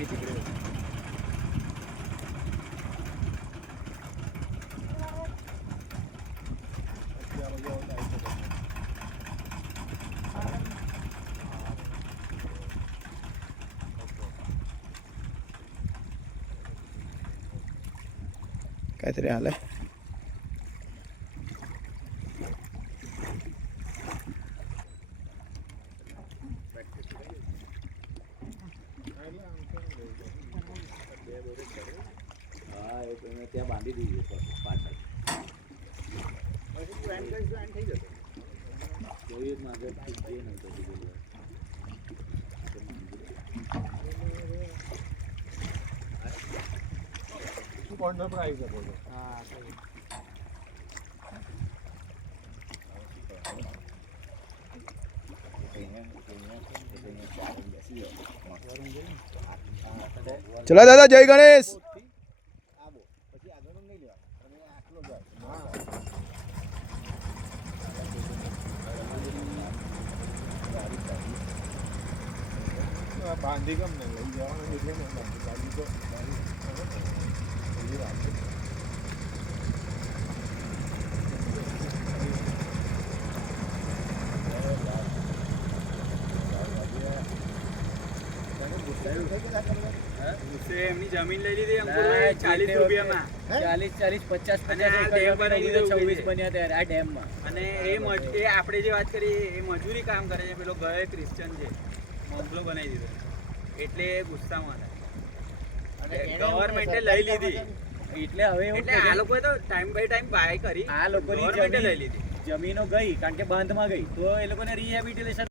આગલી તીકડે काहीतरी आलंय. ત્યાં બાંધી દીધી પાછળ થઈ જતો જોઈએ માગે કોર્નર પર આવી શકો છો. હા ચલો દાદા, જય ગણેશ. બાંધી ગમ ને લઈ જવાનું એટલે ને બાંધી તો એમની જમીન લઈ લીધી 40 રૂપિયામાં 40-50 26 બન્યા ત્યારે આ ડેમમાં. અને એ આપણે જે વાત કરી એ મજૂરી કામ કરે છે. પેલો ગયો ક્રિશ્ચન છે, મોગલો બનાવી દીધો એટલે ગુસ્સામાં અને ગવર્મેન્ટે લઈ લીધી. એટલે હવે એટલે આ લોકોએ તો ટાઈમ બાય ટાઈમ બાય કરી. આ લોકોની લઈ લીધી જમીનો ગઈ કારણ કે બાંધમાં ગઈ તો એ લોકોને રિહેબિલિટેશન